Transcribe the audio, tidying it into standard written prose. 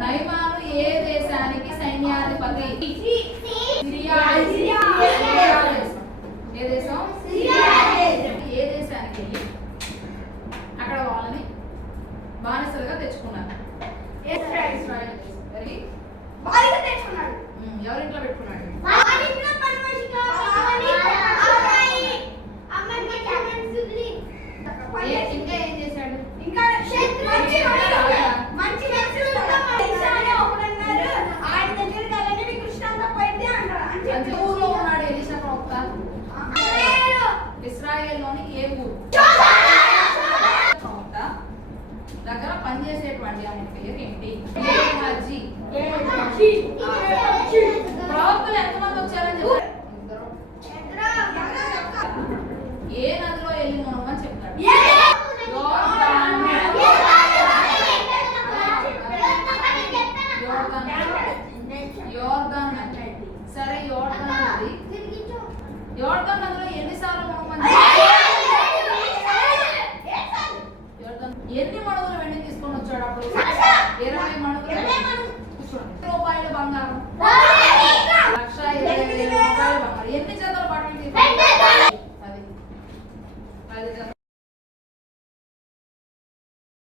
నయమాను ఏ దేశానికి సైన్యాధిపతి? ఏ దేశం? ఏ దేశానికి వెళ్ళి అక్కడ వాళ్ళని బానిసలుగా తెచ్చుకున్నారు? ఎవరింట్లో పెట్టుకున్నాడు?